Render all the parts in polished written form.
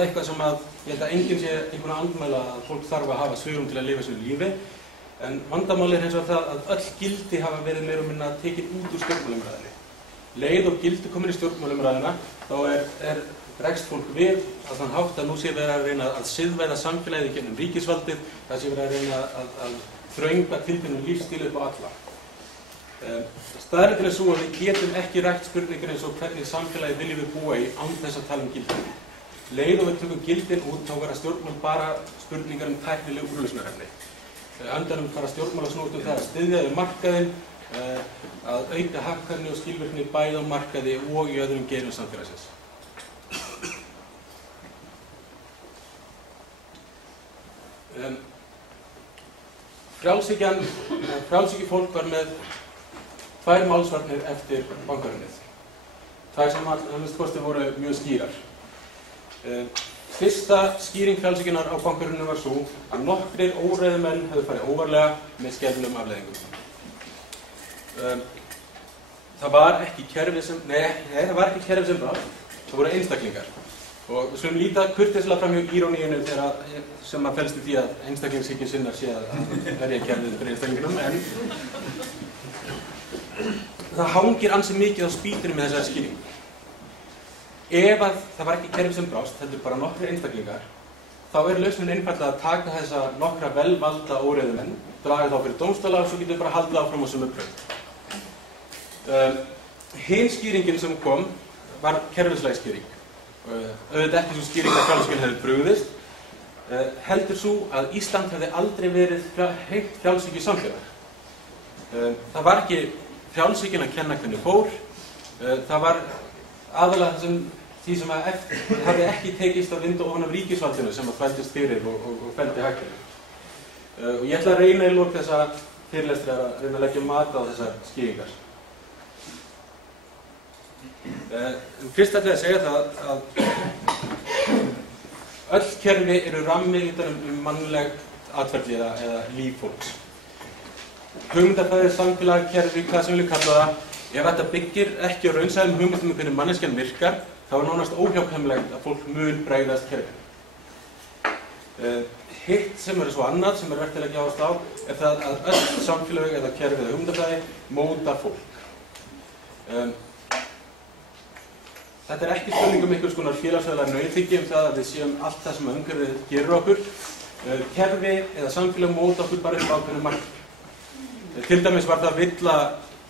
eitthvað sem ég held að enginn sé einhvern andmæla að fólk þarf að hafa svigrúm til að lifa sínu lífi, en vandamálið er hins vegar það að öll gildi hafa verið meira og minna tekin út úr stjórnmálaumræðunni. Leið og gildi komin í stjórnmálaumræðuna, þá bregst fólk við að þann hátt að nú sé verið að reyna að siðvæða samfélagið gegnum ríkisvaldið, það sé verið að reyna að þröngva tilteknum lífsstíl upp á alla. Staðreyndin er sú að við getum ekki rætt spurningar eins og hvernig samfélagi viljum við búa í án þess að tala um gildin. Leið og við tökum gildin út, þá verða stjórnmál bara spurningar um tæknileg úrlausnarefni. Andanum fara stjórnmál að snúast um það að styðja við markaðinn, að auka hagkvæmni og skilvirkni bæði á markaði og í öðrum geirum samfélagsins. Frjálshyggjufólk var með tvær málsvarnir eftir bankahrunið. Þær sem a.m.k. voru mjög skýrar. Fyrsta skýring frjálshyggjunnar á bankahruninu var sú að nokkrir óreiðumenn hefðu farið óvarlega með skelfilegum afleiðingum. Það var ekki kerfið sem brást, það voru einstaklingar. Og við skulum líta kurteislega fram hjá íróníinu sem að felst í því að einstaklingshyggju sinnar sé að verja kerfið fyrir einstaklingunum, en það hangir ansi mikið á spýtunni með þessari skýringu. Ef að það var ekki kerfið sem brást, heldur bara nokkrir einstaklingar, þá lausnin einfaldlega að taka þessa nokkra velvalda óreiðumenn, draga þá fyrir dómstóla og svo getum við bara haldið áfram á sömu braut. Hin skýringin sem kom var kerfislæg skýring. Auðvitað ekki svo skýring að frjálshyggjunni hefði brugðist, heldur svo að Ísland hefði aldrei verið hreint frjálshyggju samfélag. Það var ekki frjálshyggjunni að kenna hvernig fór, það var aðalega því sem hafði ekki tekist að vinda ofan af ríkisvaldinu sem að þvældist fyrir og felldi hagkerfið. Og ég ætla að reyna í lok þessa fyrirlestri að reyna að leggja mat á þessar skýringar. Fyrst ætla ég að segja það að öll kerfi eru rammi utan mannleg atferli eða líf fólks. Hugmyndafræði, samfélag, kerfi, hvað sem við viljum kalla það, ef þetta byggir ekki á raunsæðum hugmyndum hvernig manneskjan virkar, þá nánast óhjákvæmilegt að fólk mun bregðast kerfinu. Hitt sem svo annað, sem vert til að leggja áherslu á, er það að öll samfélag eða kerfi eða hugmyndafræði móta fólk. Þetta er ekki spurning einhvers konar félagsfræðilega nauðhyggju það að við séum allt það sem umhverfið gerir okkur. Kerfi eða samfélag móta okkur bara upp ákveðnum markmið. Til dæmis var það villa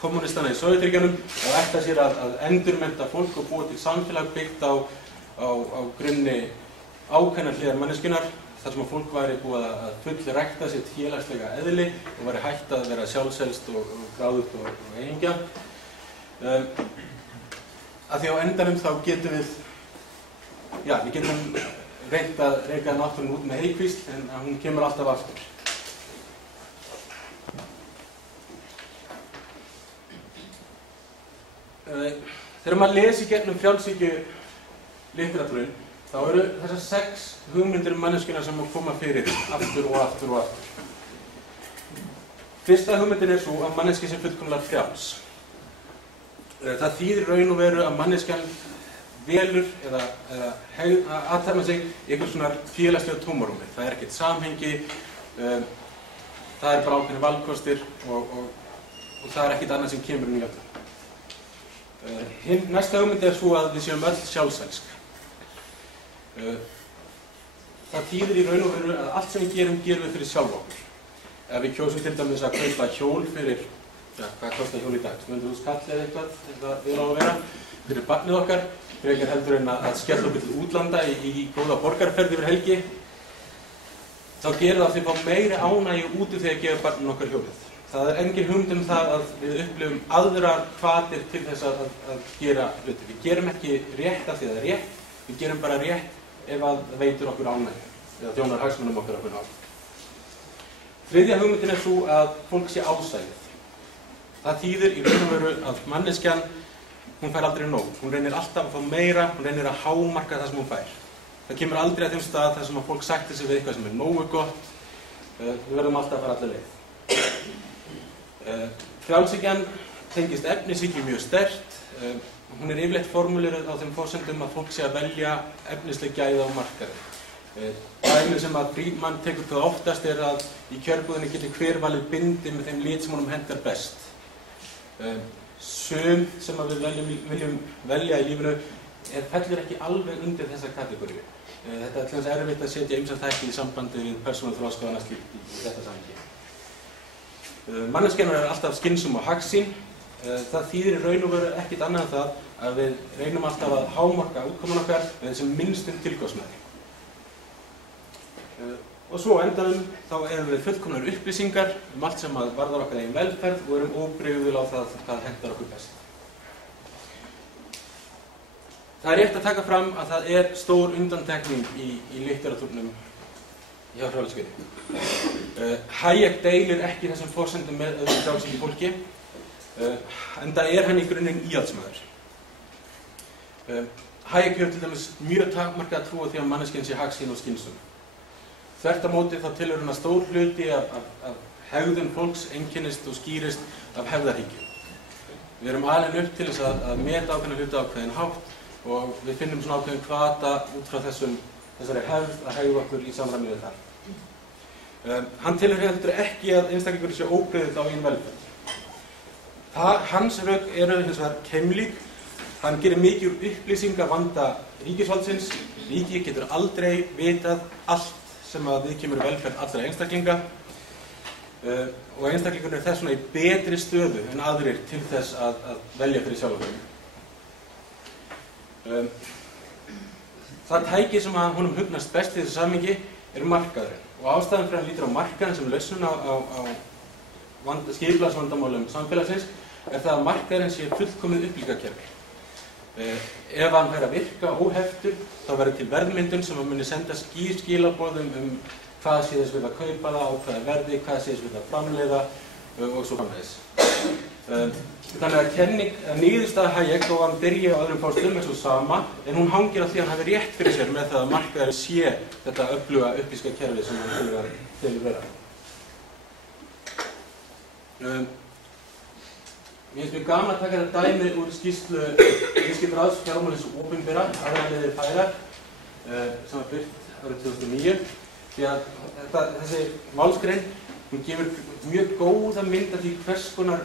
kommúnistana í Sovétríkjunum að ætla sér að endurmennta fólk og búa til samfélag byggt á grunni ákveðnar hliðar manneskjunnar, þar sem að fólk væri búið að fullrækta sitt félagslega eðli og væri hætt að vera sjálfselst og gráðugt og eigingja. Að því á endanum þá getum við getum reynt að reyka náttúrunni út með heykvísl, en hún kemur alltaf aftur. Þegar maður lesi gegnum frjálshyggju litteratúrinn, þá eru þessar 6 hugmyndir manneskjuna sem koma fyrir aftur og aftur og aftur. Fyrsta hugmyndin er svo að manneskja sé fullkomlega frjáls. Það þýðir raun og veru að manneskjan velur eða athafna sig í einhvers svona félagslega tómarúmi. Það er ekkert samhengi, það er bara ákveðnir valkostir og það er ekkert annað sem kemur inn í öllu. Næsta hugmynd er svo að við séum öll sjálfsælsk. Það þýðir í raun og veru að allt sem við gerum við fyrir sjálf okkur. Ef við kjósum til dæmis að kaupa hjól fyrir, hvað kostar hjól í dag? 200.000 kall eða eitthvað vil á að vera, fyrir barnið okkar, frekar heldur en að skella okkur til útlanda í góða borgarferð yfir helgi, þá gerir það að við fá meiri ánægju úti þegar gefa barninu okkar hjólið. Það er engin hugmynd það að við upplifum aðrar hvatir til þess að gera hluti. Við gerum ekki rétt af því að það er rétt, við gerum bara rétt ef að veitur okkur ánægju, eða þjónar hagsmunum okkur ánægju. Þriðja hugmyndin er svo að fólk sé ásælið. Það þýðir í raun og veru að manneskjan, hún fær aldrei nóg. Hún reynir alltaf að fá meira, hún reynir að hámarka það sem hún fær. Það kemur aldrei að þeim stað þar sem að fólk sættir sig við eitthvað sem er nógu gott. Við verðum alltaf að fara alla leið. Frjálshyggjan tengist efnishyggju mjög sterkt. hún yfirleitt formúleruð á þeim forsendum að fólk sé að velja efnisleg gæði á markaði. Dæmi sem að Friedman tekur það oftast að í kjörbúðinni getur hver valið bindi með þeim lit sem honum hentar best. Sum sem að við viljum velja í lífinu fellur ekki alveg undir þessa kategóríu. Þetta til þess erfitt að setja ýmsa þætti í sambandi við persónuþroska og annað slíkt í þetta samhengi. Manneskjan alltaf skynsum og hagsýn. Það þýðir í raun og veru ekkert annað en það að við reynum alltaf að hámarka útkoman okkar með þessum minnstum tilkostnaði. Og svo á endanum þá erum við fullkomnar upplýsingar allt sem að varðar okkar eigin velferð og erum óbrigðul á það hvað hentar okkur best. Það rétt að taka fram að það stór undantekning í literatúrnum hjá Hrafnskeiði. Hayek deilir ekki þessum forsendum með öðrum frjálshyggju fólki, enda hann í grunninn íhaldsmaður. Hayek hefur til dæmis mjög takmarkað trú á því að manneskjan sé hagsýn og skynsum. Þvert á móti þá tilheyrir hann að stór hluti af hegðun fólks einkennist og skýrist af hefðarhyggju. Við erum alin upp til þess að meta ákveðna hluti á ákveðinn hátt og við finnum svona ákveðin hvata út frá þessari hefð að hegða okkur í samræmi við það. Hann tilheyrir heldur ekki að einstaklingur sé óbrigðill á eigin velferð. Hans rök eru hins vegar keimlík. Hann gerir mikið úr upplýsingavanda ríkisvaldsins. Ríkið getur aldrei vitað allt sem að viðkemur velferð allra einstaklinga og einstaklingurinn þess vegna í betri stöðu en aðrir til þess að velja fyrir sjálfum. Það tæki sem að honum hugnast best í þessu samhengi markaðurinn og ástæðan fyrir hann lítur á markaðinn sem lausn á skipulagsvandamálum samfélagsins það að markaðurinn sé fullkomið upplýsingakerfi. Ef hann fær að virka óheftur þá verður til verðmyndun sem muni senda skýr skilaboðum hvað sé þess við að kaupa það, á hvaða verði, hvað sé þess við að framleiða og svo framvegis. Þannig að niðurstaða Hayek þó að hann byrji á öðrum forsendum svo sama en hún hangir á því að hann hafi rétt fyrir sér með það að markaðurinn sé þetta öfluga upplýsingakerfi sem hann telur vera. Mér finnst mjög gaman að taka þetta dæmi úr skýrslu Viðskiptaráðs fjármálins og opinbera, aðrar leiðir færa, sem var birt árið 2009. Því að þessi málsgrein, hún gefur mjög góða mynd af því hvernig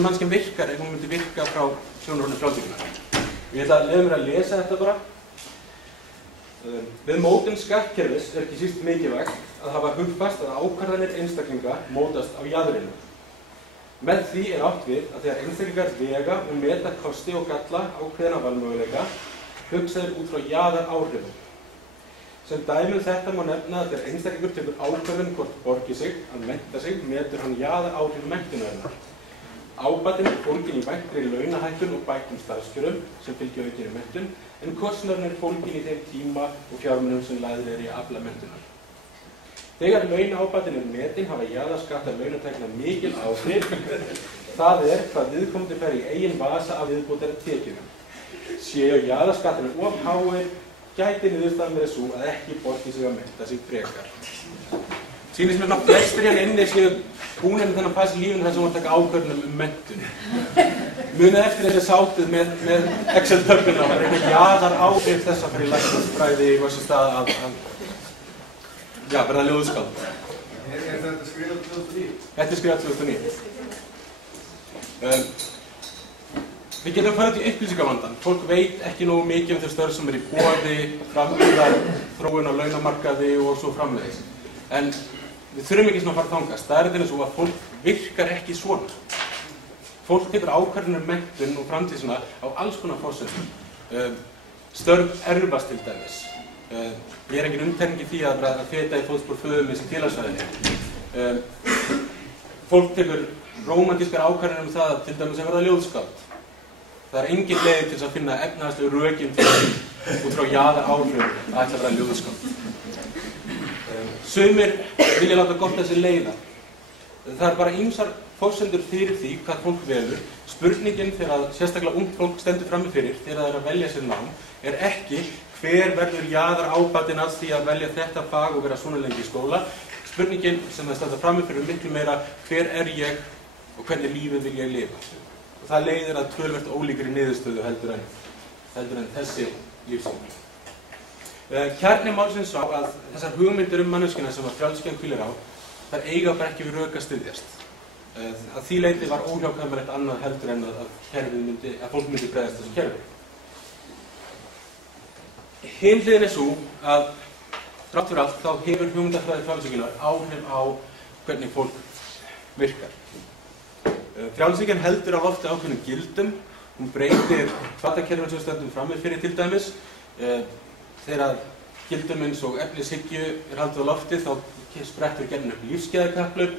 manneskjan virkar ef hún myndi virka frá sjónarhorni frjálshyggjunnar. Ég ætla að leyfa mér að lesa þetta bara. Við mótun skattkerfis ekki síst mikilvægt að hafa hugfast að ákvarðanir einstaklinga mótast af jaðrinum. Með því átt við að þegar einstaklingar vega og meta kosti og galla ákveðinna valmöguleika, hugsaður út frá jaðaráhrifum. Sem dæmi þetta má nefna að þegar einstaklingur tekur ákvörðun hvort borgi sig, að mennta sig, metur hann jaðaráhrif menntunarinnar. Ábatinn fólginn í bættri launahækkun og bættum starfskjörum sem fylgja aukinni menntun, en kostnaðurinn fólginn í þeim tíma og fjármunum sem lagðir í að afla menntunar. Þegar launaábatinn metin hafa jaðarskattar launatekna mikil áhrif, það hvað viðkomandi fer í eigin vasa af viðbótari tekjunum. Séu jaðarskattarnir of háir, gæti niðurstaðan verið svo að ekki borgi sig að mennta sig frekar. Sýnist mér flestir hérna inni séu búnir með þennan fas í lífinu þar sem voru að taka ákvörðunum menntun. Munið eftir þessi sátuð með Excel-töfluna var eitthvað jaðaráhrif þess að fyrir læknisfræði í þessu stað að verða ljóðskáld. Þetta skrifað 2009? Þetta skrifað 2009. Við getum farið til upplýsingavandann. Fólk veit ekki nógu mikið þau störf sem í boði, framtíðar, þróun á launamarkaði og svo framvegis. En við þurfum ekki svona að fara þangað. Staðreyndin svo að fólk virkar ekki svona. Fólk tekur ákvarðanir menntun og framtíð svona á alls konar forsendum. Störf erfast til dæmis. Ég engin umtekning í því að feta í fótspor föður með sem félagsfræðinni. Fólk tekur rómantískar ákvarðanir það til dæmis að verða ljóðskáld. Það engin leið til að finna efnahagslegu rökin til út frá jaðaráhrifum að ætla að verða ljóðskáld. Sumir vilja láta gott þessi leiða. Það bara ýmsar forsendur fyrir því hvað fólk velur. Spurningin þegar sérstaklega ungt fólk stendur frammi fyrir þegar það að velja sér nám ekki hver verður jaðarábatinn að því að velja þetta fag og vera svona lengi í skóla. Spurningin sem það standa frammi fyrir miklu meira hver ég og hvernig lífið vil ég lifa. og það leiðir að töluvert ólíkri niðurstöðu heldur en þessi lífsýn. Kjarni málsins á að þessar hugmyndir manneskjuna sem frjálshyggjan hvílir á, þær eiga bara ekki við rök að styðjast. Að því leyti var óhjákvæmilegt annað heldur en að fólk myndi bregðast þessu kerfi. Hin hliðin er sú að þrátt fyrir allt þá hefur hugmyndafræði frjálshyggjunar áhrif á hvernig fólk virkar. Frjálshyggjan heldur á lofti ákveðnum gildum, hún breytir hvatakerfinu sem stöndum frammi fyrir til dæmis. Þegar gildum eins og efnishyggju haldið á lofti þá sprettur genn upp lífsgæðakapphlaup,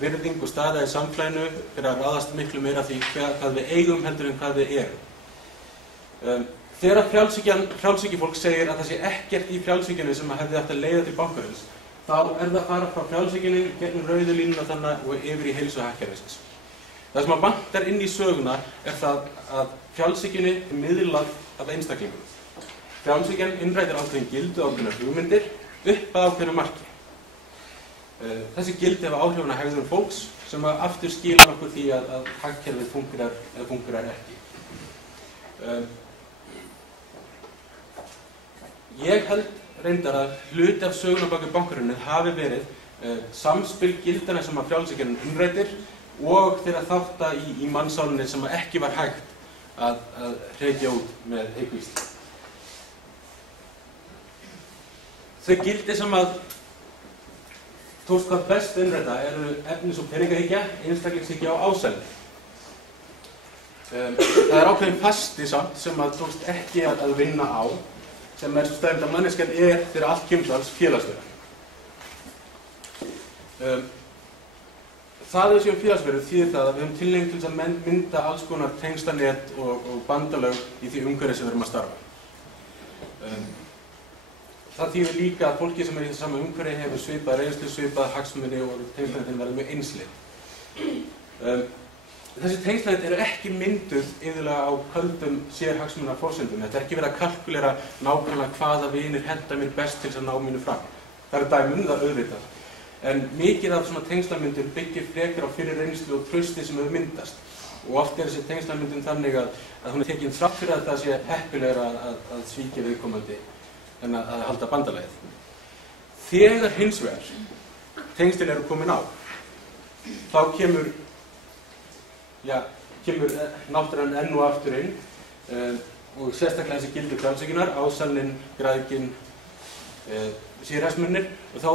virðing og staða í samfélaginu fyrir að ráðast miklu meira því hvað við eigum heldur en hvað við erum. Þegar frjálshyggjufólk segir að það sé ekkert í frjálshyggjunni sem hefði átt að leiða til bankahruns, þá það að fara frá frjálshyggjunni gegnum rauðu línuna þannig og yfir í heilsuhagkerfisins. Það sem að vantar inn í söguna er það að frjálshyggjunni er miðlað af einstaklingum. Frjálshyggjan innrætir ákveðin gildi og ákveðnar hugmyndir upp að ákveðnu marki. Þessi gildi hafa áhrifin á hegðun fólks sem aftur skilar okkur því að hagkerfið fungerar eða fungerar ekki. Ég held reyndar að hluti af söguna bak við bankahrunið hafi verið samspil gildana sem að frjálshyggjan innrætir og þeirra þátta í mannssálinni sem ekki var hægt að hrekja út með heikvísli. Þau gildi sem að tókst hvað best innræta eru efnis- og peningahyggja, einstaklingshyggja og ásælni. Það er ákveðin fasti samt sem að tókst ekki að vinna á, sem svo staðreynd að manneskjan fyrir allt kemur alls félagsvera. Það við séum félagsveru þýðir það að við höfum tilhneigingu til þess að mynda alls konar tengslanet og bandalög í því umhverfi sem við erum að starfa. Það þýðir líka að fólki sem í þessu sama umhverfi hefur svipað reynslu, svipað hagsmuni og tengslanetin verður mjög einsleitt. Þessi tengslaneti eru ekki mynduð yfirlega á köldum sérhagsmuna forsendum. Þetta ekki verið að kalkulera nákvæmlega hvaða vinir henta mér best til þess að ná mínu fram. Það eru dæmi það auðvitað. En mikið af svona tengslamyndum byggir frekar á fyrir reynslu og trausti sem hefur myndast. Og oft þessi tengslamyndum þannig að hún tekin þrátt fyrir að það sé heppilegra að svíkja viðkomandi en að halda bandalagið. Þegar hins vegar tengslin eru komin á, þá kemur náttúran enn og aftur inn og sérstaklega þessi gildi frjálshyggjunar, ásælnin, græðgin, sérhagsmunir og þá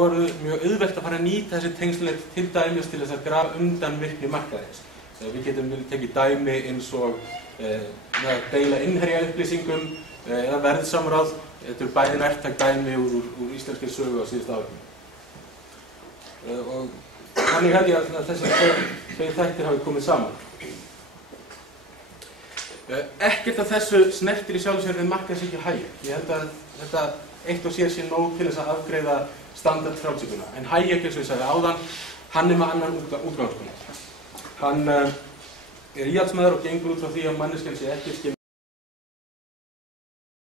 mjög auðvelt að fara að nýta þessi tengslinet til dæmis til þess að grafa undan virkni markaðins. Við getum tekið dæmi eins og að deila innherja upplýsingum eða verðsamráð. Þetta bæði nærtæk dæmi úr íslenskri sögu á síðustu árum. Og þannig held ég að þessi tveir þættir hafi komið saman. Ekkert af þessu snertir í sjálfu sér við markaðshyggju hægju. Ég held að þetta eitt og sér sé nóg til þess að afgreiða standard frjálshyggjuna. En hægju, eins og ég sagði áðan, hann með annan útgangspunkt. Hann íhaldsmaður og gengur út frá því að manneskjan sé ekki